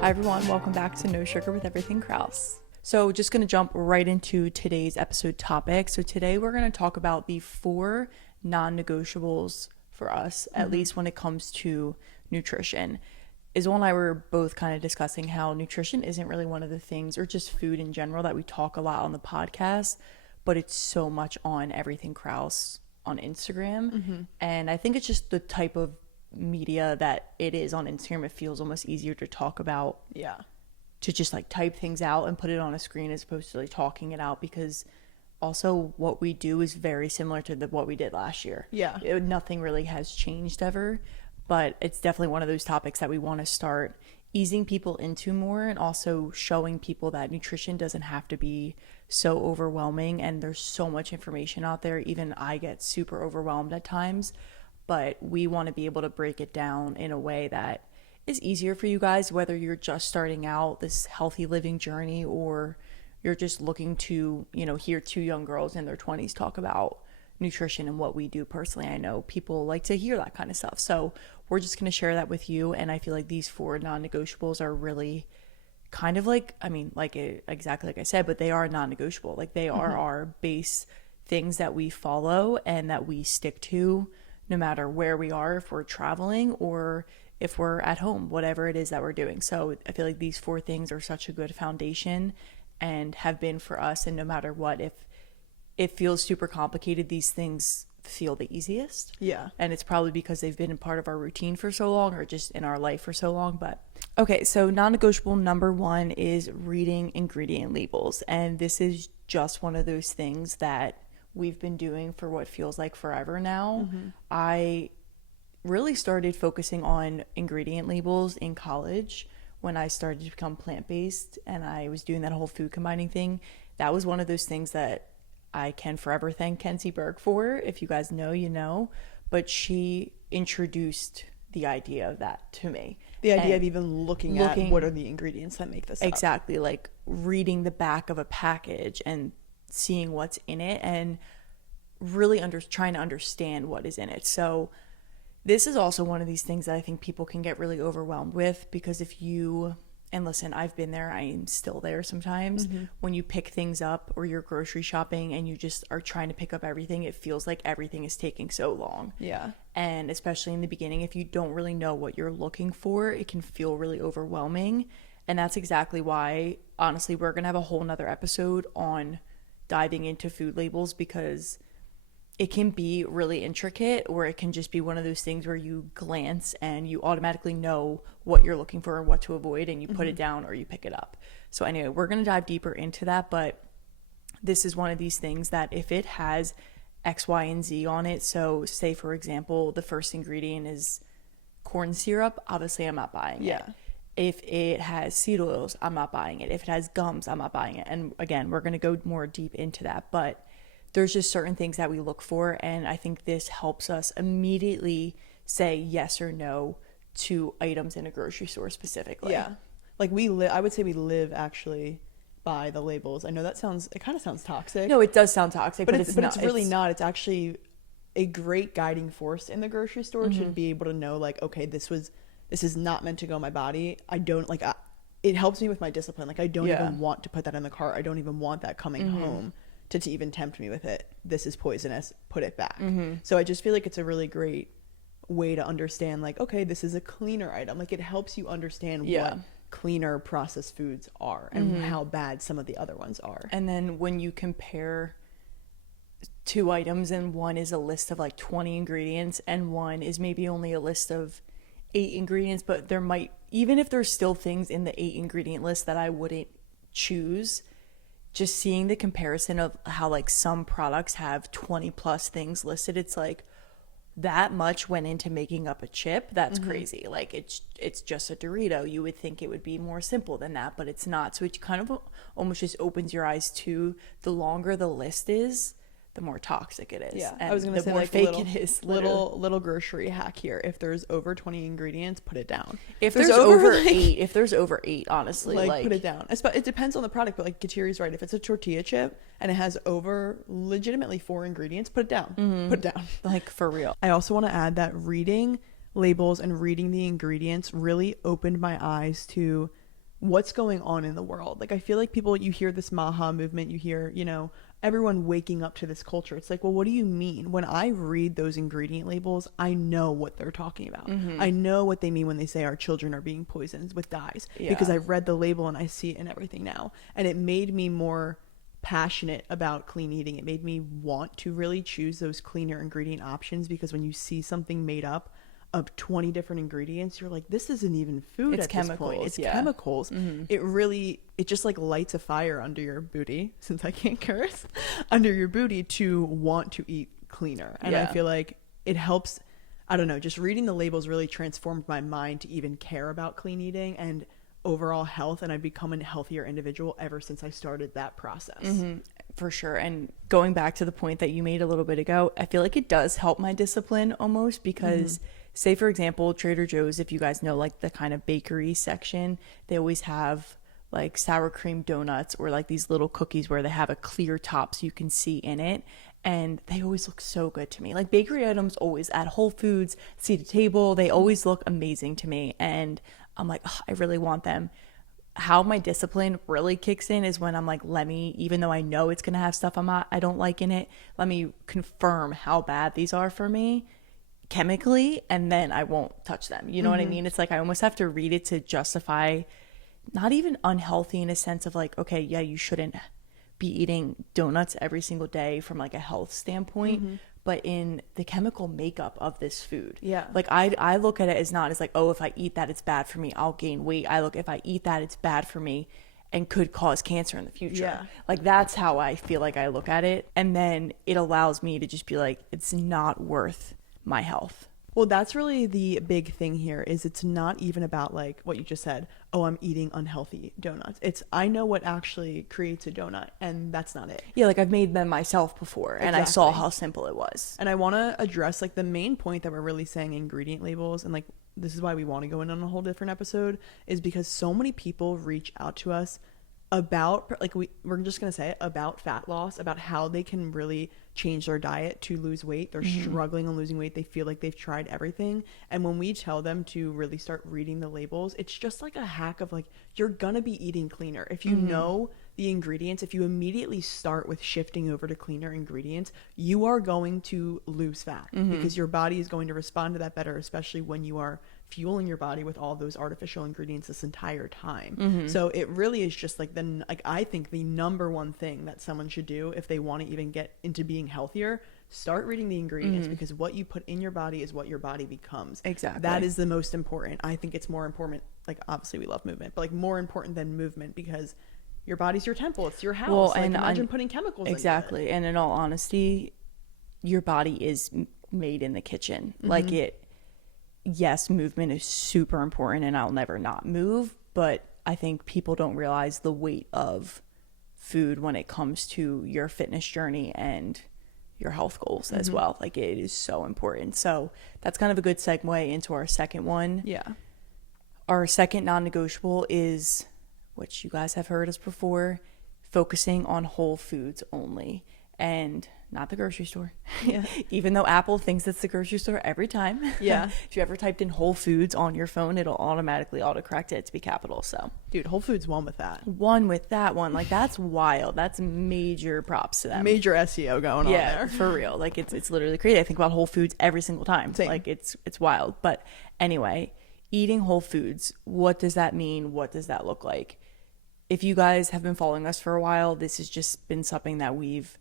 Hi everyone, welcome back to No Sugar with Everything Krause. So just going to jump right into today's episode topic. So today we're going to talk about the 4 non-negotiables for us, at least when it comes to nutrition. Isabel and I were both kind of discussing how nutrition isn't really one of the things, or just food in general, that we talk a lot on the podcast, but it's so much on Everything Krause on Instagram. And I think it's just the type of media that it is on Instagram. It feels almost easier to talk about, to just like type things out and put it on a screen as opposed to like talking it out, because also what we do is very similar to what we did last year. Nothing really has changed ever, but it's definitely one of those topics that we want to start easing people into more, and also showing people that nutrition doesn't have to be so overwhelming, and there's so much information out there. Even I get super overwhelmed at times, but we want to be able to break it down in a way that is easier for you guys, whether you're just starting out this healthy living journey or you're just looking to, hear 2 young girls in their 20s talk about nutrition and what we do personally. I know people like to hear that kind of stuff. So we're just going to share that with you. And I feel like these 4 non-negotiables are really kind of like, exactly like I said, but they are non-negotiable. Like they are our base things that we follow and that we stick to, no matter where we are, if we're traveling or if we're at home, whatever it is that we're doing. So I feel like these 4 things are such a good foundation and have been for us. And no matter what, if it feels super complicated, these things feel the easiest. And it's probably because they've been a part of our routine for so long, or just in our life for so long. But okay, so non-negotiable number 1 is reading ingredient labels. And this is just one of those things that we've been doing for what feels like forever now. I really started focusing on ingredient labels in college when I started to become plant-based, and I was doing that whole food combining thing. That was one of those things that I can forever thank Kenzie Berg for. If you guys know, you know, but she introduced the idea of that to me. The idea of even looking at what are the ingredients that make this up. Exactly, like reading the back of a package and seeing what's in it and really trying to understand what is in it. So this is also one of these things that I think people can get really overwhelmed with, because and listen, I've been there, I am still there sometimes. When you pick things up or you're grocery shopping and you just are trying to pick up everything, it feels like everything is taking so long. And especially in the beginning, if you don't really know what you're looking for, it can feel really overwhelming. And that's exactly why, honestly, we're gonna have a whole nother episode on diving into food labels, because it can be really intricate, or it can just be one of those things where you glance and you automatically know what you're looking for and what to avoid, and you put it down or you pick it up. So anyway, we're going to dive deeper into that, but this is one of these things that if it has X, Y, and Z on it, so say for example, the first ingredient is corn syrup, obviously I'm not buying it. If it has seed oils, I'm not buying it. If it has gums, I'm not buying it. And again, we're going to go more deep into that, but there's just certain things that we look for, and I think this helps us immediately say yes or no to items in a grocery store specifically. Like I would say we live actually by the labels. I know it kind of sounds toxic. No, it does sound toxic, but it's not. It's really not. It's actually a great guiding force in the grocery store to be able to know, like, okay, this is not meant to go in my body. I don't like it helps me with my discipline. Like I don't even want to put that in the cart. I don't even want that coming home to even tempt me with it. This is poisonous, put it back. So I just feel like it's a really great way to understand, like, okay, this is a cleaner item. Like it helps you understand what cleaner processed foods are and how bad some of the other ones are. And then when you compare 2 items, and one is a list of like 20 ingredients and one is maybe only a list of 8 ingredients, but there might, even if there's still things in the 8 ingredient list that I wouldn't choose, just seeing the comparison of how like some products have 20 plus things listed, it's like that much went into making up a chip. That's crazy. Like it's just a Dorito. You would think it would be more simple than that, but it's not. So it kind of almost just opens your eyes to the longer the list is, the more toxic it is. Yeah, and I was gonna say, more like, fake little, it is. Little grocery hack here: if there's over 20 ingredients, put it down. If there's over eight, honestly, like put it down. It depends on the product, but like Katiri's right. If it's a tortilla chip and it has over legitimately 4 ingredients, put it down. Put it down. Like, for real. I also want to add that reading labels and reading the ingredients really opened my eyes to what's going on in the world. Like, I feel like people, you hear this Maha movement, you hear, you know, everyone waking up to this culture. It's like, well, what do you mean? When I read those ingredient labels, I know what they're talking about. I know what they mean when they say our children are being poisoned with dyes, because I've read the label and I see it in everything now. And it made me more passionate about clean eating. It made me want to really choose those cleaner ingredient options, because when you see something made up of 20 different ingredients, you're like, this isn't even food. It's at chemicals, this point. It's chemicals. It just like lights a fire under your booty, since I can't curse, under your booty to want to eat cleaner. And I feel like it helps. I don't know, just reading the labels really transformed my mind to even care about clean eating and overall health, and I've become a healthier individual ever since I started that process. For sure. And going back to the point that you made a little bit ago, I feel like it does help my discipline almost, because say, for example, Trader Joe's, if you guys know, like the kind of bakery section, they always have like sour cream donuts or like these little cookies where they have a clear top so you can see in it. And they always look so good to me. Like bakery items always at Whole Foods, seat at table, they always look amazing to me. And I'm like, oh, I really want them. How my discipline really kicks in is when I'm like, let me, even though I know it's going to have stuff I don't like in it, let me confirm how bad these are for me chemically, and then I won't touch them. You know what I mean? It's like I almost have to read it to justify, not even unhealthy in a sense of like, okay, yeah, you shouldn't be eating donuts every single day from like a health standpoint, but in the chemical makeup of this food. Like I look at it as not as like, oh, if I eat that, it's bad for me, I'll gain weight. I look, if I eat that, it's bad for me and could cause cancer in the future. Like that's how I feel like I look at it. And then it allows me to just be like, it's not worth my health. Well, that's really the big thing here, is it's not even about like what you just said, oh, I'm eating unhealthy donuts. It's, I know what actually creates a donut, and that's not it. Yeah, like I've made them myself before, and I saw how simple it was. And I want to address like the main point that we're really saying ingredient labels, and like this is why we want to go in on a whole different episode, is because so many people reach out to us about, like we're just going to say it, about fat loss, about how they can really change their diet to lose weight. They're struggling on losing weight. They feel like they've tried everything. And when we tell them to really start reading the labels, it's just like a hack of like, you're gonna be eating cleaner. If you know the ingredients, if you immediately start with shifting over to cleaner ingredients, you are going to lose fat, because your body is going to respond to that better, especially when you are fueling your body with all those artificial ingredients this entire time. So it really is just like I think the number one thing that someone should do if they want to even get into being healthier, start reading the ingredients, because what you put in your body is what your body becomes. Exactly. That is the most important. I think it's more important, like obviously we love movement, but like more important than movement, because your body's your temple, it's your house. Well, like, and imagine putting chemicals exactly into it. And in all honesty, your body is made in the kitchen. Like yes, movement is super important, and I'll never not move, but I think people don't realize the weight of food when it comes to your fitness journey and your health goals as well. Like it is so important. So that's kind of a good segue into our second one. Our second non-negotiable is, which you guys have heard us before, focusing on whole foods only and not the grocery store. Even though Apple thinks it's the grocery store every time. If you ever typed in Whole Foods on your phone, it'll automatically autocorrect it to be capital. So dude, Whole Foods won with that. Like that's wild. That's major props to them. Major SEO going on there. For real. Like it's literally crazy. I think about Whole Foods every single time. Same. Like it's wild. But anyway, eating whole foods, what does that mean? What does that look like? If you guys have been following us for a while, this has just been something that we've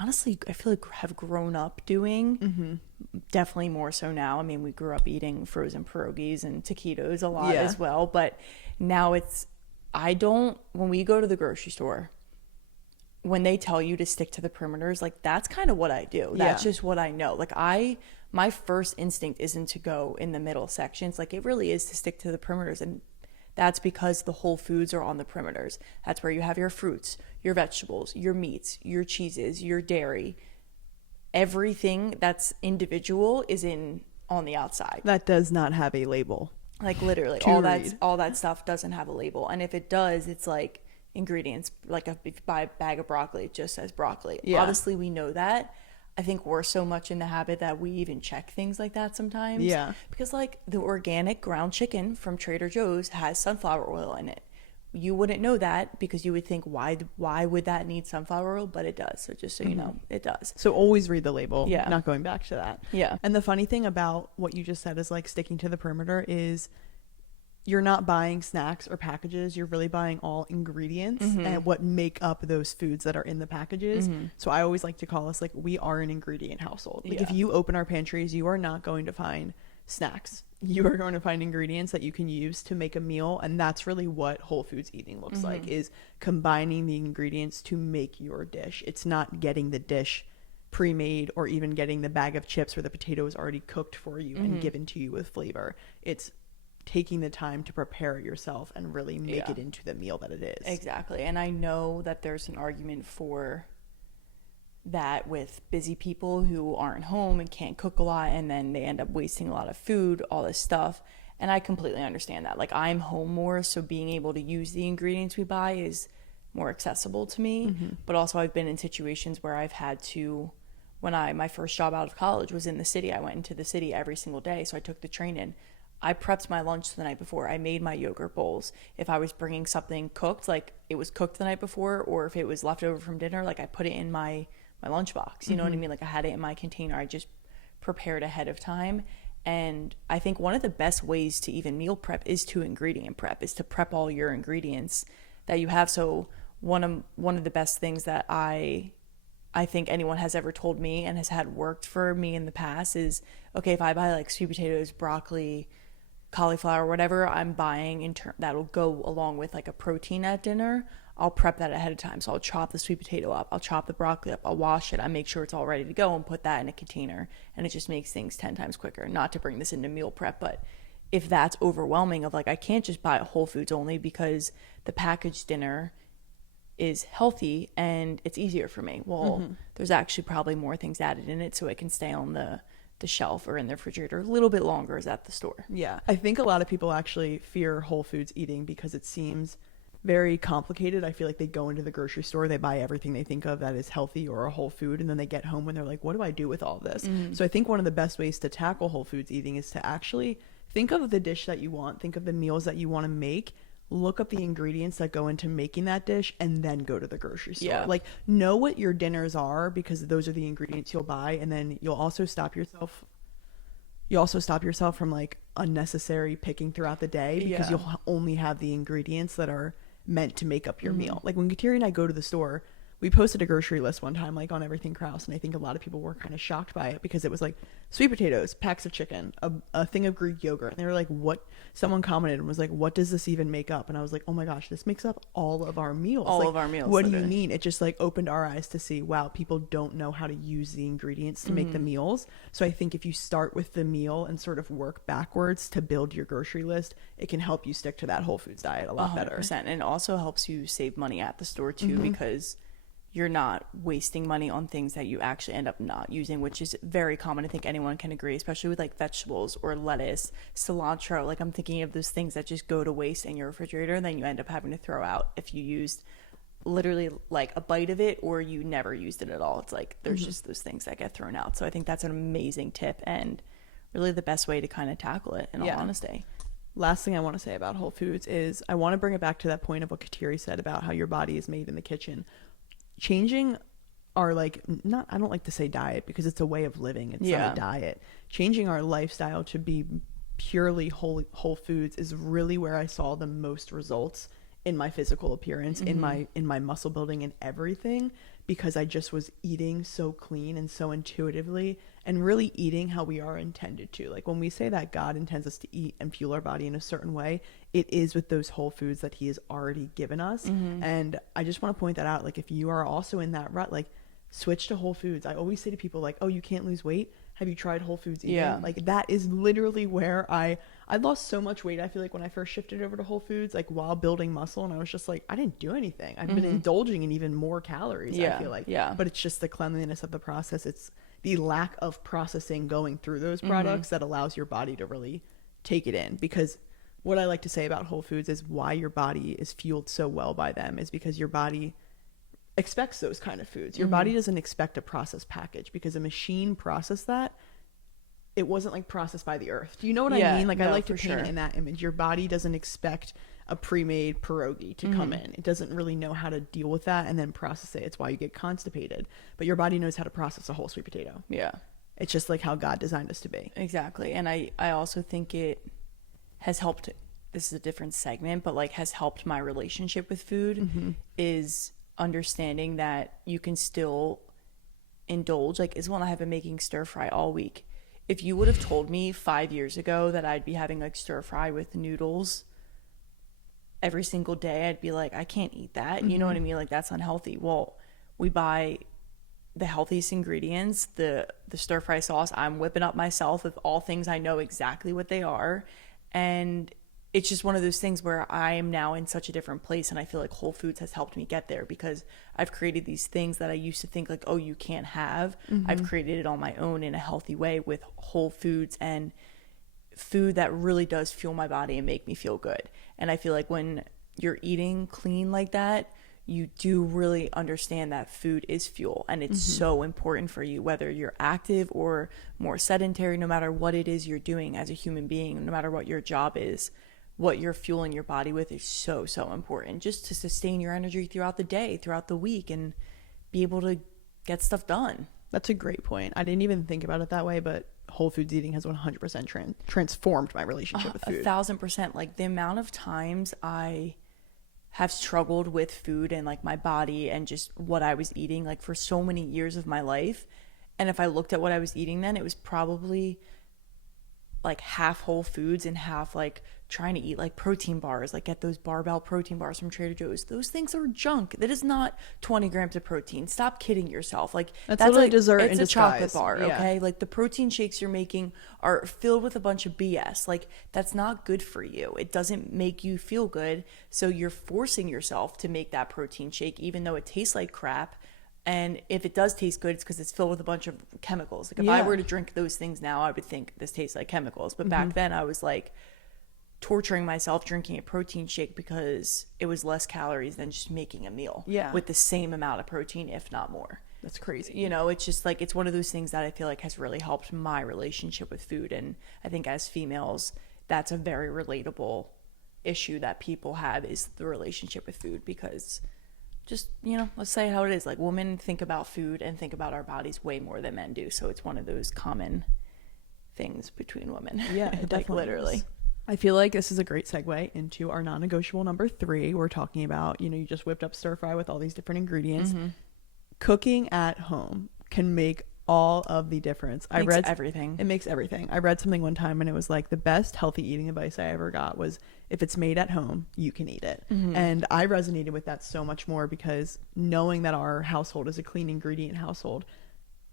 honestly, I feel like have grown up doing. Definitely more so now. I mean, we grew up eating frozen pierogies and taquitos a lot as well, but now when we go to the grocery store, when they tell you to stick to the perimeters, like that's kind of what I do. That's just what I know. Like my first instinct isn't to go in the middle sections. Like it really is to stick to the perimeters, and that's because the whole foods are on the perimeters. That's where you have your fruits, your vegetables, your meats, your cheeses, your dairy. Everything that's individual is on the outside. That does not have a label. Like literally, all that stuff doesn't have a label. And if it does, it's like ingredients. Like if you buy a bag of broccoli, it just says broccoli. Obviously, we know that. I think we're so much in the habit that we even check things like that sometimes. Because like the organic ground chicken from Trader Joe's has sunflower oil in it. you wouldn't know that because you would think, why would that need sunflower oil? But it does. So just so you know, it does. So always read the label. Yeah. Not going back to that. Yeah. And the funny thing about what you just said is like sticking to the perimeter is you're not buying snacks or packages. You're really buying all ingredients and what make up those foods that are in the packages. So I always like to call us like, we are an ingredient household. Like if you open our pantries, you are not going to find snacks. You are going to find ingredients that you can use to make a meal. And that's really what whole foods eating looks like, is combining the ingredients to make your dish. It's not getting the dish pre-made or even getting the bag of chips where the potato is already cooked for you and given to you with flavor. It's taking the time to prepare it yourself and really make it into the meal that it is. Exactly. And I know that there's an argument for that with busy people who aren't home and can't cook a lot, and then they end up wasting a lot of food, all this stuff. And I completely understand that. Like, I'm home more, so being able to use the ingredients we buy is more accessible to me. But also I've been in situations where I've had to, when my first job out of college was in the city, I went into the city every single day. So I took the train in. I prepped my lunch the night before. I made my yogurt bowls. If I was bringing something cooked, like it was cooked the night before, or if it was left over from dinner, like I put it in my lunchbox. You know what I mean? Like I had it in my container. I just prepared ahead of time. And I think one of the best ways to even meal prep is to ingredient prep, is to prep all your ingredients that you have. So one of the best things that I think anyone has ever told me and has had worked for me in the past is, okay, if I buy like sweet potatoes, broccoli, cauliflower, whatever I'm buying that'll go along with like a protein at dinner, I'll prep that ahead of time. So I'll chop the sweet potato up, I'll chop the broccoli up, I'll wash it, I make sure it's all ready to go and put that in a container, and it just makes things 10 times quicker. Not to bring this into meal prep, but if that's overwhelming of like, I can't just buy Whole Foods only because the packaged dinner is healthy and it's easier for me. Well, there's actually probably more things added in it so it can stay on the shelf or in the refrigerator a little bit longer as at the store. Yeah. I think a lot of people actually fear Whole Foods eating because it seems very complicated. I feel like they go into the grocery store, they buy everything they think of that is healthy or a whole food, and then they get home and they're like, what do I do with all this? So I think one of the best ways to tackle Whole Foods eating is to actually think of the dish that you want, think of the meals that you want to make, look up the ingredients that go into making that dish, and then go to the grocery store. Yeah. Like, know what your dinners are, because those are the ingredients you'll buy, and then you'll also stop yourself from like unnecessary picking throughout the day, because you'll only have the ingredients that are meant to make up your meal. Like when Kateri and I go to the store, we posted a grocery list one time, like on everything Krause, and I think a lot of people were kind of shocked by it because it was like sweet potatoes, packs of chicken, a thing of Greek yogurt, and they were like, what? Someone commented and was like, what does this even make up? And I was like, oh my gosh, this makes up all of our meals. All of our meals. What do you mean? It just like opened our eyes to see, wow, people don't know how to use the ingredients to make the meals. So I think if you start with the meal and sort of work backwards to build your grocery list, it can help you stick to that Whole Foods diet a lot 100%. better. And it also helps you save money at the store too, because you're not wasting money on things that you actually end up not using, which is very common. I think anyone can agree, especially with like vegetables or lettuce, cilantro. Like I'm thinking of those things that just go to waste in your refrigerator and then you end up having to throw out if you used literally like a bite of it or you never used it at all. It's like there's just those things that get thrown out. So I think that's an amazing tip and really the best way to kind of tackle it, in all honesty. Last thing I want to say about Whole Foods is I want to bring it back to that point of what Kateri said about how your body is made in the kitchen. Changing our like, not, I don't like to say diet because it's a way of living, it's not a diet. Changing our lifestyle to be purely whole foods is really where I saw the most results in my physical appearance, in my muscle building and everything, because I just was eating so clean and so intuitively and really eating how we are intended to. Like when we say that God intends us to eat and fuel our body in a certain way, it is with those whole foods that he has already given us. And I just want to point that out. Like if you are also in that rut, like switch to Whole Foods. I always say to people like, oh, you can't lose weight. Have you tried Whole Foods eating? Yeah. Like that is literally where I lost so much weight. I feel like when I first shifted over to Whole Foods, like while building muscle, and I was just like, I didn't do anything. I've been indulging in even more calories, I feel like. Yeah. But it's just the cleanliness of the process. It's the lack of processing going through those products that allows your body to really take it in. Because what I like to say about Whole Foods is why your body is fueled so well by them is because your body expects those kind of foods. Your body doesn't expect a processed package because a machine processed that it wasn't like processed by the earth. Do you know what I mean? Like, I like to paint it in that image. Your body doesn't expect a pre-made pierogi to come in. It doesn't really know how to deal with that and then process it. It's why you get constipated. But your body knows how to process a whole sweet potato. Yeah. It's just like how God designed us to be. Exactly. And I also think it has helped, this is a different segment, but like has helped my relationship with food is understanding that you can still indulge. Like, is when I have been making stir fry all week. If you would have told me 5 years ago that I'd be having like stir fry with noodles every single day, I'd be like, I can't eat that. You know what I mean? Like, that's unhealthy. Well, we buy the healthiest ingredients, the stir fry sauce I'm whipping up myself with all things I know exactly what they are. And it's just one of those things where I am now in such a different place, and I feel like Whole Foods has helped me get there because I've created these things that I used to think like, oh, you can't have. I've created it on my own in a healthy way with whole foods and food that really does fuel my body and make me feel good. And I feel like when you're eating clean like that, you do really understand that food is fuel, and it's so important for you, whether you're active or more sedentary. No matter what it is you're doing as a human being, no matter what your job is, what you're fueling your body with is so important, just to sustain your energy throughout the day, throughout the week, and be able to get stuff done. That's a great point. I didn't even think about it that way, but Whole Foods eating has 100% transformed my relationship with food. 1,000%. Like, the amount of times I have struggled with food and like my body and just what I was eating like for so many years of my life, and if I looked at what I was eating then, it was probably like half whole foods and half like trying to eat like protein bars, like get those barbell protein bars from Trader Joe's. Those things are junk. That is not 20 grams of protein. Stop kidding yourself. Like, that's literally like dessert it's in a disguise. Chocolate bar. Yeah. Okay, like the protein shakes you're making are filled with a bunch of BS. Like, that's not good for you. It doesn't make you feel good, so you're forcing yourself to make that protein shake even though it tastes like crap. And if it does taste good, it's because it's filled with a bunch of chemicals. Like, if I were to drink those things now, I would think this tastes like chemicals. But back then I was like torturing myself drinking a protein shake because it was less calories than just making a meal with the same amount of protein, if not more. That's crazy. You know, it's just like, it's one of those things that I feel like has really helped my relationship with food. And I think as females, that's a very relatable issue that people have, is the relationship with food. Because just, you know, let's say how it is. Like, women think about food and think about our bodies way more than men do. So it's one of those common things between women. Yeah, it like, literally. Is. I feel like this is a great segue into our non-negotiable number 3. We're talking about, you know, you just whipped up stir fry with all these different ingredients. Cooking at home can make all of the difference. It makes everything. It makes everything. I read something one time and it was like, the best healthy eating advice I ever got was, if it's made at home, you can eat it. And I resonated with that so much more, because knowing that our household is a clean ingredient household,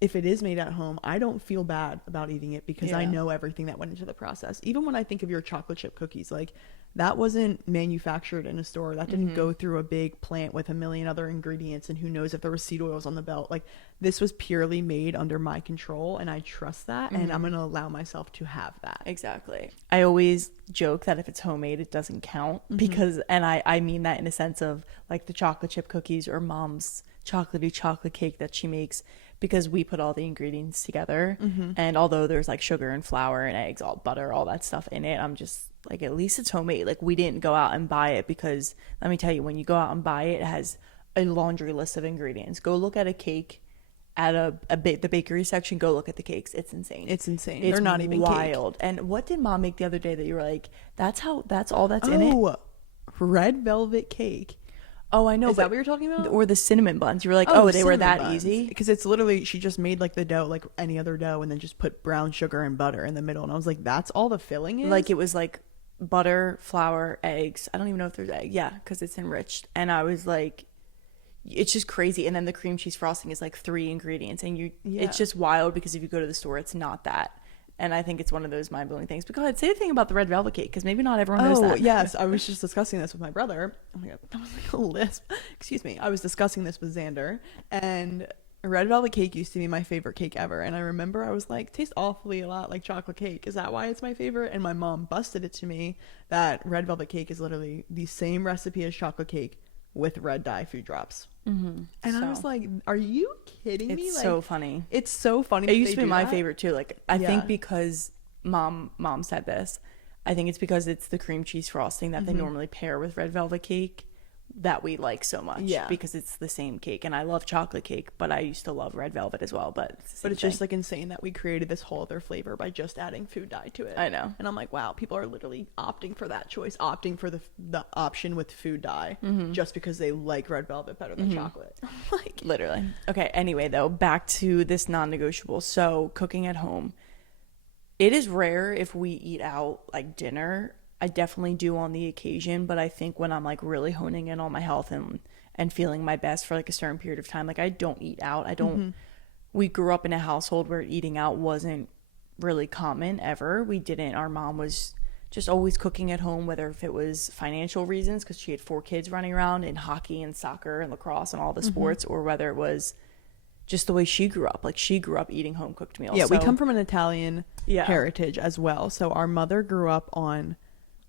if it is made at home, I don't feel bad about eating it, because I know everything that went into the process. Even when I think of your chocolate chip cookies, like, that wasn't manufactured in a store. That didn't go through a big plant with a million other ingredients, and who knows if there were seed oils on the belt. Like, this was purely made under my control, and I trust that, and I'm going to allow myself to have that. Exactly. I always joke that if it's homemade, it doesn't count, because, and I mean that in a sense of like the chocolate chip cookies or mom's chocolatey chocolate cake that she makes, because we put all the ingredients together. And although there's like sugar and flour and eggs, all butter, all that stuff in it, I'm just like, at least it's homemade. Like, we didn't go out and buy it, because let me tell you, when you go out and buy it, it has a laundry list of ingredients. Go look at a cake at the bakery section. Go look at the cakes. It's insane. It's insane. It's They're not even wild. Cake. And what did Mom make the other day that you were like, that's all that's in it? Oh, red velvet cake. Oh, I know. Is that what you're talking about? Or the cinnamon buns. You were like, oh, they were that buns. easy? Because it's literally, she just made like the dough like any other dough, and then just put brown sugar and butter in the middle. And I was like, that's all the filling is? Like, it was like butter, flour, eggs. I don't even know if there's egg. Yeah, because it's enriched. And I was like, it's just crazy. And then the cream cheese frosting is like 3 ingredients. And it's just wild, because if you go to the store, it's not that. And I think it's one of those mind-blowing things. But go ahead, say the thing about the red velvet cake, because maybe not everyone knows that. Oh, yes. I was just discussing this with my brother. Oh my God, that was like a lisp. Excuse me. I was discussing this with Xander, and red velvet cake used to be my favorite cake ever. And I remember I was like, tastes awfully a lot like chocolate cake. Is that why it's my favorite? And my mom busted it to me that red velvet cake is literally the same recipe as chocolate cake, with red dye food drops. And So- I was like, are you kidding me? It's Like, so funny. It's so funny. It that used they to be do my that. favorite too. Like I Yeah. think because mom said this, I think it's because it's the cream cheese frosting that they normally pair with red velvet cake that we like so much. Yeah. Because it's the same cake, and I love chocolate cake, but I used to love red velvet as well. But But it's just like insane that we created this whole other flavor by just adding food dye to it. I know. And I'm like, wow, people are literally opting for that choice, opting for the option with food dye just because they like red velvet better than chocolate. Like, literally. Okay, anyway though, back to this non-negotiable. So cooking at home, it is rare if we eat out like dinner. I definitely do on the occasion, but I think when I'm like really honing in on my health and feeling my best for like a certain period of time, like I don't eat out. I don't we grew up in a household where eating out wasn't really common ever. We didn't. Our mom was just always cooking at home, whether if it was financial reasons because she had 4 kids running around in hockey and soccer and lacrosse and all the sports, or whether it was just the way she grew up. Like she grew up eating home cooked meals. yeah, we So- come from an Italian Yeah. heritage as well. So our mother grew up on,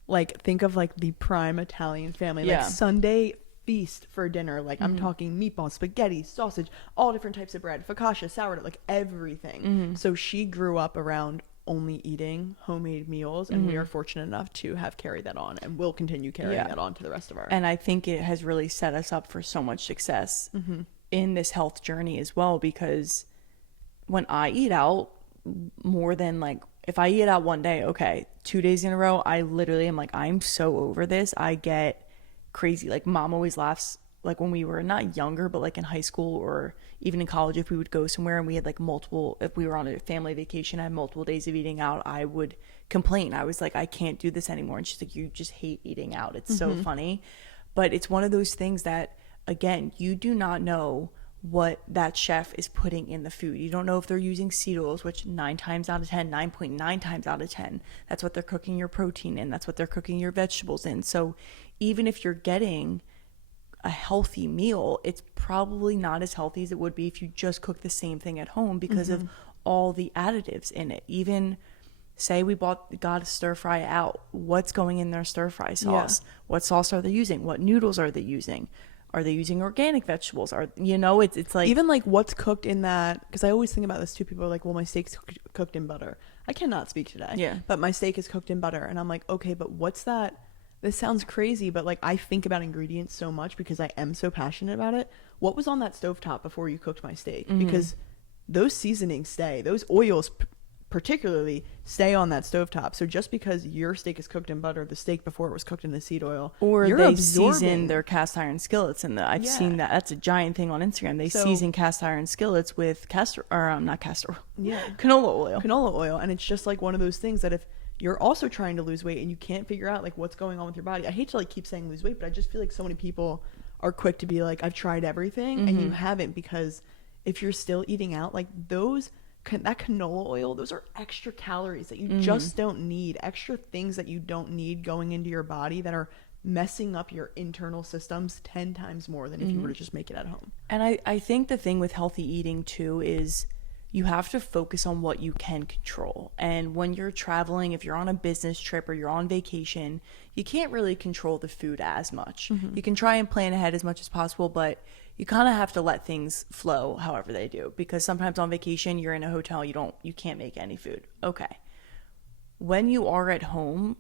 like, think of like the prime Italian family, Yeah. like Sunday feast for dinner. Like I'm talking meatballs, spaghetti, sausage, all different types of bread, focaccia, sourdough, like everything. So she grew up around only eating homemade meals, and we are fortunate enough to have carried that on, and will continue carrying Yeah. that on to the rest of our. And I think it has really set us up for so much success in this health journey as well, because when I eat out more than like, if I eat out one day, okay, 2 days in a row, I literally am like, I'm so over this. I get crazy. Like mom always laughs, like when we were not younger, but like in high school or even in college, if we would go somewhere and we had like multiple, if we were on a family vacation, I had multiple days of eating out, I would complain. I was like, I can't do this anymore. And she's like, you just hate eating out. It's so funny. But it's one of those things that, again, you do not know what that chef is putting in the food. You don't know if they're using seed oils, which 9 times out of 10, 9.9 times out of 10, that's what they're cooking your protein in. That's what they're cooking your vegetables in. So even if you're getting a healthy meal, it's probably not as healthy as it would be if you just cook the same thing at home because of all the additives in it. Even say we got a stir fry out, what's going in their stir fry sauce? What sauce are they using? What noodles are they using? Are they using organic vegetables? It's like, even like what's cooked in that, because I always think about this too. People are like, well, my steak's cooked in butter. I cannot speak today. Yeah. But my steak is cooked in butter, and I'm like, okay, but what's that? This sounds crazy, but like I think about ingredients so much because I am so passionate about it. What was on that stovetop before you cooked my steak? Because those seasonings stay, those oils particularly stay on that stovetop. So just because your steak is cooked in butter, the steak before it was cooked in the seed oil, or you're they absorbing- season their cast iron skillets, and I've seen that. That's a giant thing on Instagram. They season cast iron skillets with not castor oil, canola oil. And it's just like one of those things that if you're also trying to lose weight and you can't figure out like what's going on with your body, I hate to like keep saying lose weight, but I just feel like so many people are quick to be like, I've tried everything, and you haven't, because if you're still eating out, like that canola oil, those are extra calories that you just don't need, extra things that you don't need going into your body that are messing up your internal systems 10 times more than if you were to just make it at home. And I think the thing with healthy eating too is you have to focus on what you can control. And when you're traveling, if you're on a business trip or you're on vacation, you can't really control the food as much. You can try and plan ahead as much as possible, but you kind of have to let things flow however they do, because sometimes on vacation you're in a hotel, you can't make any food. Okay. When you are at home,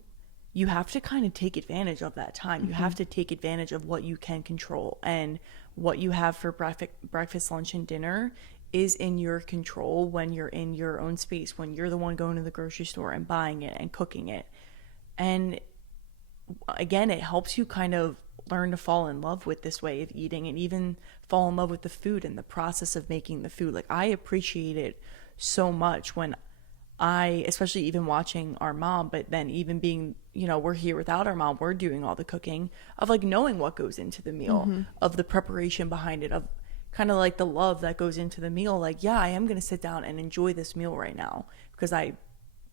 you have to kind of take advantage of that time. You have to take advantage of what you can control, and what you have for breakfast, lunch, and dinner is in your control when you're in your own space, when you're the one going to the grocery store and buying it and cooking it. And again, it helps you kind of learn to fall in love with this way of eating, and even fall in love with the food and the process of making the food. Like I appreciate it so much when especially even watching our mom, but then even being, we're here without our mom, we're doing all the cooking, of like knowing what goes into the meal, of the preparation behind it, of kind of like the love that goes into the meal. Like, yeah, I am going to sit down and enjoy this meal right now because I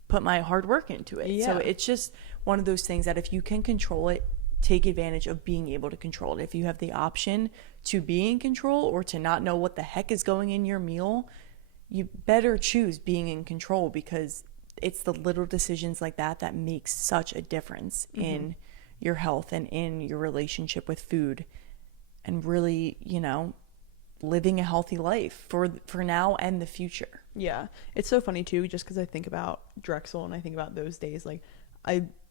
put my hard work into it. So it's just one of those things that if you can control it, take advantage of being able to control it. If you have the option to be in control or to not know what the heck is going in your meal, you better choose being in control, because it's the little decisions like that that makes such a difference in your health and in your relationship with food. and really, living a healthy life for now and the future. Yeah. It's so funny too, just because I think about Drexel and I think about those days. Like,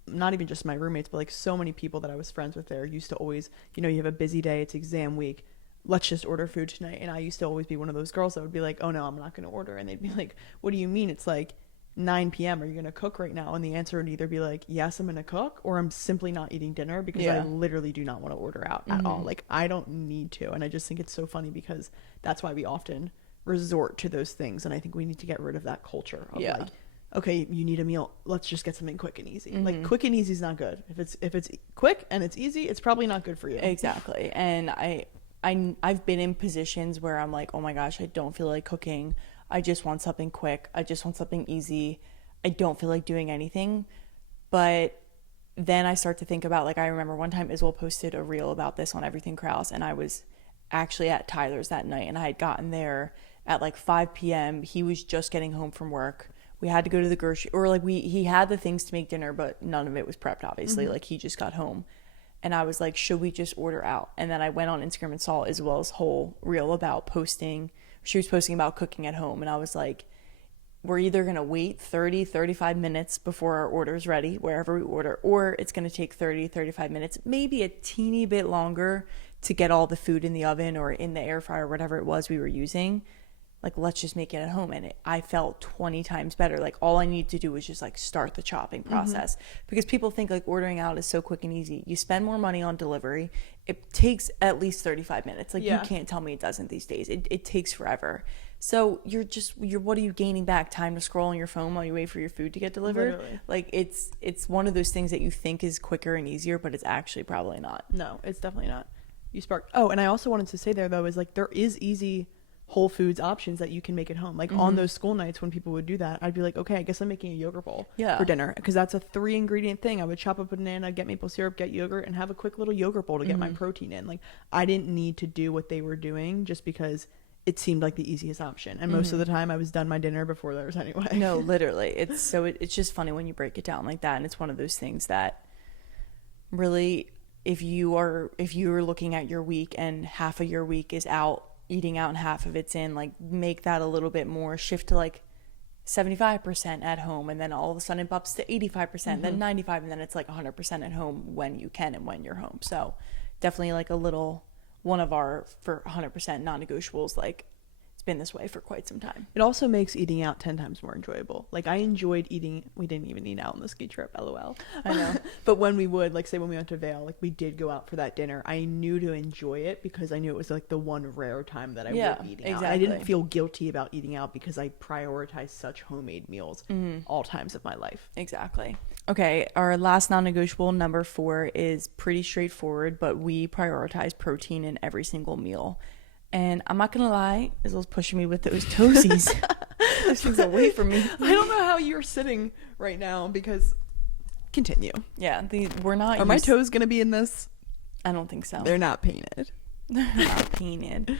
not even just my roommates, but like so many people that I was friends with there used to always, you have a busy day, it's exam week, let's just order food tonight. And I used to always be one of those girls that would be like, oh no, I'm not going to order. And they'd be like, what do you mean? It's like 9 p.m. Are you going to cook right now? And the answer would either be like, yes, I'm going to cook, or I'm simply not eating dinner because I literally do not want to order out at all. Like, I don't need to. And I just think it's so funny because that's why we often resort to those things. And I think we need to get rid of that culture of like, okay, you need a meal, let's just get something quick and easy. Like, quick and easy is not good. If it's quick and it's easy, it's probably not good for you. Exactly. And I've been in positions where I'm like, oh my gosh, I don't feel like cooking. I just want something quick. I just want something easy. I don't feel like doing anything. But then I start to think about, like, I remember one time Isabel posted a reel about this on Everything Krause, and I was actually at Tyler's that night, and I had gotten there at like 5 p.m. He was just getting home from work. We had to go to the grocery, or like he had the things to make dinner, but none of it was prepped, obviously. Like, he just got home. And I was like, should we just order out? And then I went on Instagram and saw Isabel's whole reel about she was posting about cooking at home. And I was like, we're either going to wait 35 minutes before our order's ready, wherever we order, or it's going to take 35 minutes, maybe a teeny bit longer to get all the food in the oven or in the air fryer, whatever it was we were using. Like, let's just make it at home. And I felt 20 times better. Like, all I need to do is just like start the chopping process, because people think like ordering out is so quick and easy. You spend more money on delivery. It takes at least 35 minutes. Like, you can't tell me it doesn't these days. It takes forever. So you're what are you gaining back? Time to scroll on your phone while you wait for your food to get delivered? Literally. Like, it's one of those things that you think is quicker and easier, but it's actually probably not. No, it's definitely not. You sparked. Oh, and I also wanted to say there, though, is like, there is easy Whole Foods options that you can make at home. Like, on those school nights when people would do that, I'd be like, okay, I guess I'm making a yogurt bowl for dinner, because that's a 3-ingredient thing. I would chop up a banana, get maple syrup, get yogurt, and have a quick little yogurt bowl to get my protein in. Like, I didn't need to do what they were doing just because it seemed like the easiest option, and most of the time I was done my dinner before theirs anyway. No, literally. It's just funny when you break it down like that. And it's one of those things that really, if you're looking at your week and half of your week is out eating out and half of it's in, like, make that a little bit more, shift to like 75% at home, and then all of a sudden it bumps to 85%, then 95%, and then it's like 100% at home when you can and when you're home. So definitely like a little one of our for 100% non-negotiables. Like, it's been this way for quite some time. It also makes eating out 10 times more enjoyable. Like, I enjoyed eating. We didn't even eat out on the ski trip, lol. I know. But when we would, like, say when we went to Vail, like, we did go out for that dinner. I knew to enjoy it because I knew it was like the one rare time that I would be eating out. I didn't feel guilty about eating out because I prioritized such homemade meals all times of my life. Exactly. Okay, our last non-negotiable, number 4, is pretty straightforward, but we prioritize protein in every single meal. And I'm not gonna lie, Isel's pushing me with those toesies. Those things away from me. I don't know how you're sitting right now, because continue. Yeah, we're not. Are my toes gonna be in this? I don't think so. They're not painted. They're not painted.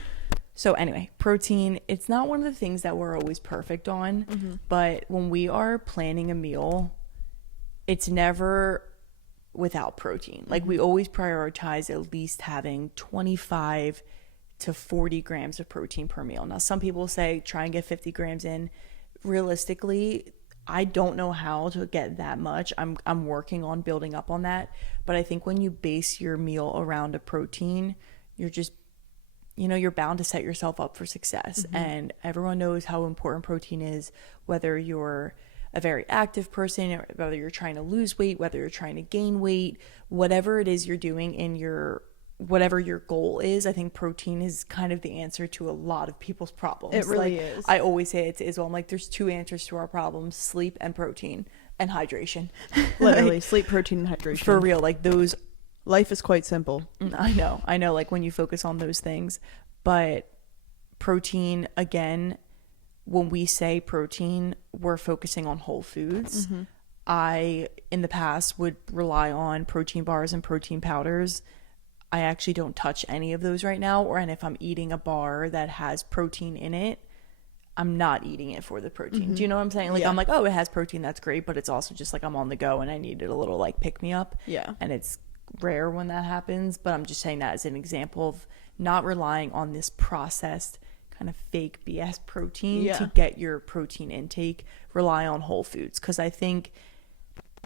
So anyway, protein, it's not one of the things that we're always perfect on, but when we are planning a meal, it's never without protein. Like, we always prioritize at least having 25 to 40 grams of protein per meal. Now, some people say try and get 50 grams in. Realistically, I don't know how to get that much. I'm working on building up on that. But I think when you base your meal around a protein, you're just, you're bound to set yourself up for success. And everyone knows how important protein is, whether you're a very active person, or whether you're trying to lose weight, whether you're trying to gain weight, whatever it is you're doing in whatever your goal is. I think protein is kind of the answer to a lot of people's problems. It really is. I always say it to Isabel, I'm like, there's 2 answers to our problems: sleep and protein and hydration. Literally, sleep, protein, and hydration. For real, like, those. Life is quite simple. I know, like, when you focus on those things. But protein, again, when we say protein, we're focusing on whole foods. I, in the past, would rely on protein bars and protein powders. I actually don't touch any of those right now. And if I'm eating a bar that has protein in it, I'm not eating it for the protein. Do you know what I'm saying? Like, I'm like, oh, it has protein, that's great. But it's also just like, I'm on the go and I needed a little, like, pick me up. Yeah. And it's rare when that happens. But I'm just saying that as an example of not relying on this processed kind of fake BS protein Yeah. to get your protein intake. Rely on whole foods, because I think,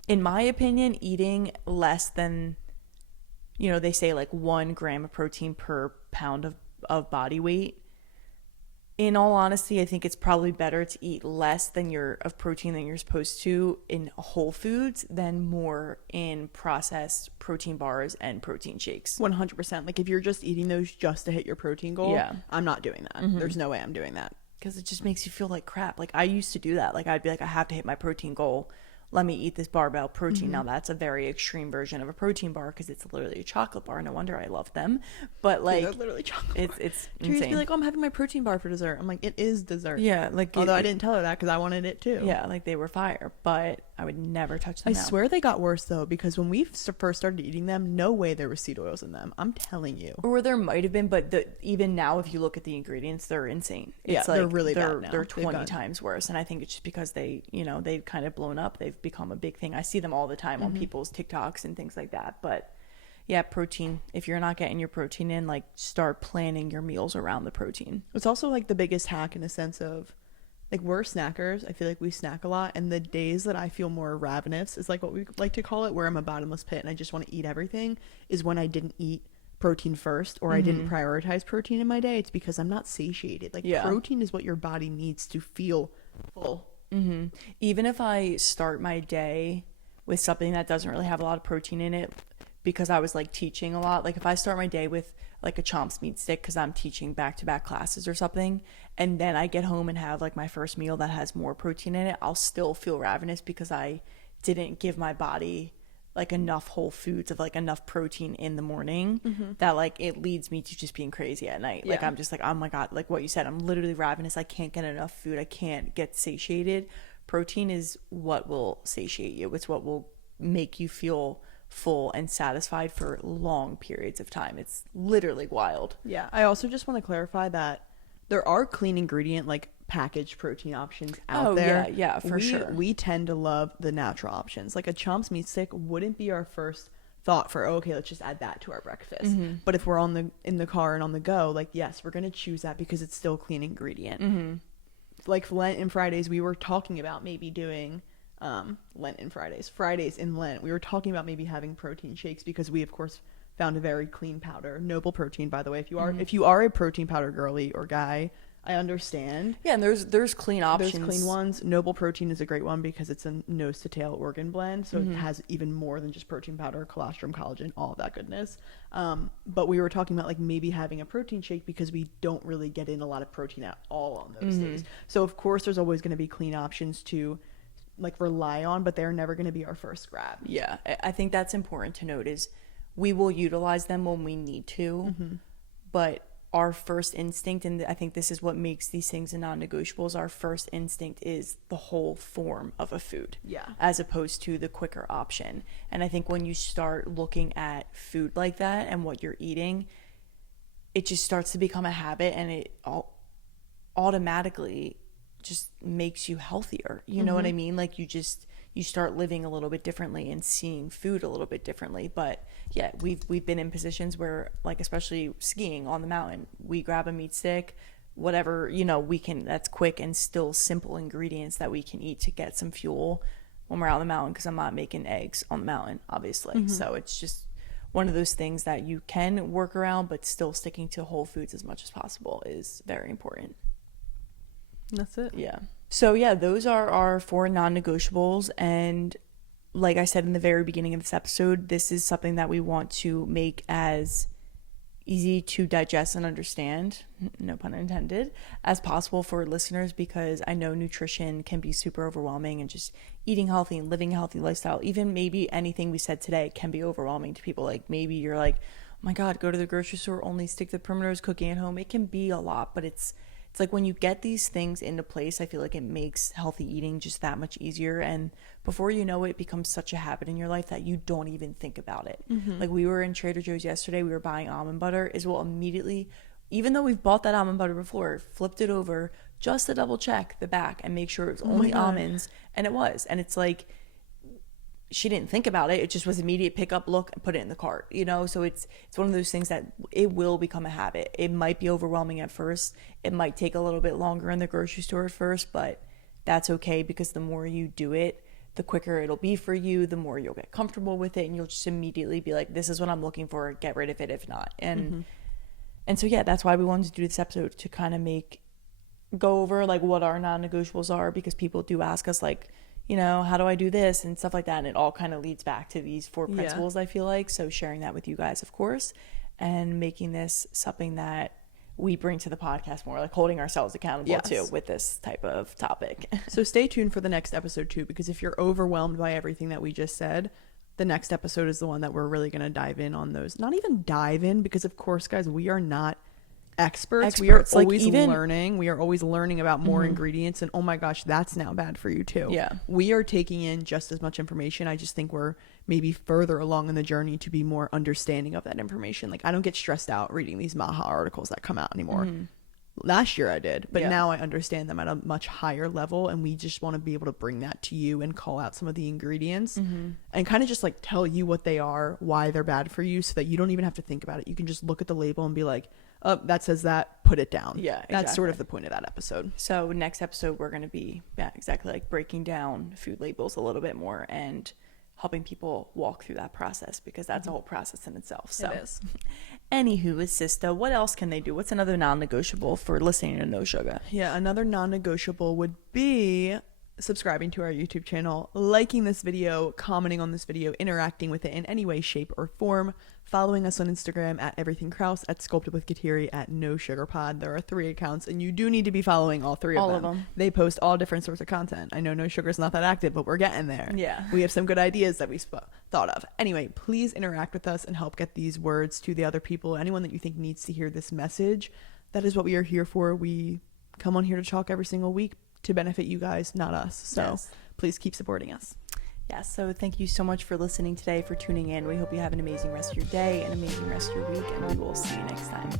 in my opinion, eating less than, they say like 1 gram of protein per pound of body weight. In all honesty, I think it's probably better to eat less of protein than you're supposed to in whole foods than more in processed protein bars and protein shakes. 100%. Like if you're just eating those just to hit your protein goal, Yeah. I'm not doing that. There's no way I'm doing that. Because it just makes you feel like crap. Like I used to do that. Like I'd be like, I have to hit my protein goal. Let me eat this barbell protein. Now that's a very extreme version of a protein bar because it's literally a chocolate bar. No wonder I love them. But like, they're literally chocolate. It's Terry's insane. be like, oh, I'm having my protein bar for dessert. I'm like, it is dessert. Yeah, like although I didn't tell her that because I wanted it too. Yeah, like they were fire, but I would never touch them. I swear they got worse though, because when we first started eating them, no way there was seed oils in them. I'm telling you. Or there might have been, but even now, if you look at the ingredients, they're insane. It's they're really bad now. They're 20 times worse, and I think it's just because they've kind of blown up. They've become a big thing. I see them all the time on people's TikToks and things like that. But yeah, protein. If you're not getting your protein in, like start planning your meals around the protein. It's also like the biggest hack in a sense of, like, we're snackers. I feel like we snack a lot, and the days that I feel more ravenous is like what we like to call it, where I'm a bottomless pit and I just want to eat everything, is when I didn't eat protein first, or I didn't prioritize protein in my day. It's because I'm not satiated. Like protein is what your body needs to feel full. Even if I start my day with something that doesn't really have a lot of protein in it, because I was like teaching a lot, like if I start my day with like a Chomps meat stick because I'm teaching back-to-back classes or something, and then I get home and have like my first meal that has more protein in it, I'll still feel ravenous because I didn't give my body like enough whole foods of like enough protein in the morning that like it leads me to just being crazy at night. Like I'm just like, oh my God, like what you said, I'm literally ravenous. I can't get enough food. I can't get satiated. Protein is what will satiate you. It's what will make you feel full and satisfied for long periods of time. It's literally wild. Yeah. I also just want to clarify that there are clean ingredient, like packaged protein options out there. Yeah, for sure. We tend to love the natural options. Like a Chomps meat stick wouldn't be our first thought for, okay, let's just add that to our breakfast. But if we're in the car and on the go, like, yes, we're going to choose that because it's still clean ingredient. Like Lent and Fridays, we were talking about maybe doing Lent and Fridays in Lent, we were talking about maybe having protein shakes because we of course found a very clean powder, Noble Protein, by the way. If you are a protein powder girly or guy, I understand. Yeah, and there's clean options. There's clean ones. Noble Protein is a great one because it's a nose to tail organ blend, so it has even more than just protein powder, colostrum, collagen, all of that goodness. But we were talking about like maybe having a protein shake because we don't really get in a lot of protein at all on those days. So of course there's always going to be clean options to like rely on, but they're never going to be our first grab. Yeah, I think that's important to note is we will utilize them when we need to, but our first instinct, and I think this is what makes these things a non-negotiables, our first instinct is the whole form of a food, as opposed to the quicker option. And I think when you start looking at food like that and what you're eating, it just starts to become a habit, and it automatically just makes you healthier. You know what I mean? Like you start living a little bit differently and seeing food a little bit differently. But yeah, we've been in positions where, like, especially skiing on the mountain, we grab a meat stick, whatever, we can, that's quick and still simple ingredients that we can eat to get some fuel when we're out on the mountain, because I'm not making eggs on the mountain, obviously. So it's just one of those things that you can work around, but still sticking to whole foods as much as possible is very important. That's it. Yeah. So yeah, those are our 4 non-negotiables. And like I said in the very beginning of this episode, this is something that we want to make as easy to digest and understand, no pun intended, as possible for listeners, because I know nutrition can be super overwhelming, and just eating healthy and living a healthy lifestyle, even maybe anything we said today, can be overwhelming to people. Like maybe you're like, oh my God, go to the grocery store, only stick to the perimeters, cooking at home. It can be a lot, but it's like when you get these things into place, I feel like it makes healthy eating just that much easier. And before you know it, it becomes such a habit in your life that you don't even think about it. Like we were in Trader Joe's yesterday, we were buying almond butter, immediately, even though we've bought that almond butter before, flipped it over just to double check the back and make sure it was only almonds. And it was. And it's like, she didn't think about it. It just was immediate pick up, look, and put it in the cart, you know? So it's one of those things that it will become a habit. It might be overwhelming at first. It might take a little bit longer in the grocery store at first, but that's okay, because the more you do it, the quicker it'll be for you, the more you'll get comfortable with it, and you'll just immediately be like, this is what I'm looking for, get rid of it if not. And so yeah, that's why we wanted to do this episode, to kind of go over like what our non-negotiables are, because people do ask us like, you know, how do I do this and stuff like that, and it all kind of leads back to these 4 principles, I feel like. So sharing that with you guys, of course, and making this something that we bring to the podcast more, like holding ourselves accountable to with this type of topic. So stay tuned for the next episode too, because if you're overwhelmed by everything that we just said, the next episode is the one that we're really going to dive in on those. Not even dive in, because of course, guys, we are not experts. We are always learning. We are always learning about more ingredients, and oh my gosh, that's now bad for you too. Yeah. We are taking in just as much information. I just think we're maybe further along in the journey to be more understanding of that information. Like, I don't get stressed out reading these Maha articles that come out anymore. Last year I did, but now I understand them at a much higher level, and we just want to be able to bring that to you and call out some of the ingredients and kind of just like tell you what they are, why they're bad for you, so that you don't even have to think about it. You can just look at the label and be like, oh, that says that, put it down. Yeah, exactly. That's sort of the point of that episode. So next episode, we're going to be, exactly, like breaking down food labels a little bit more and helping people walk through that process, because that's a whole process in itself. So it is. Anywho, Sista, what else can they do? What's another non-negotiable for listening to No Sugar? Yeah, another non-negotiable would be subscribing to our YouTube channel, liking this video, commenting on this video, interacting with it in any way, shape, or form, following us on Instagram at Everything Krause, at Sculpted with Kateri, at No Sugar Pod. There are 3 accounts, and you do need to be following all 3 of them. They post all different sorts of content. I know No Sugar's not that active, but we're getting there. Yeah. We have some good ideas that we thought of. Anyway, please interact with us and help get these words to the other people. Anyone that you think needs to hear this message, that is what we are here for. We come on here to talk every single week to benefit you guys, not us. So please keep supporting us. Yes, so thank you so much for listening today, for tuning in. We hope you have an amazing rest of your day, an amazing rest of your week, and we will see you next time.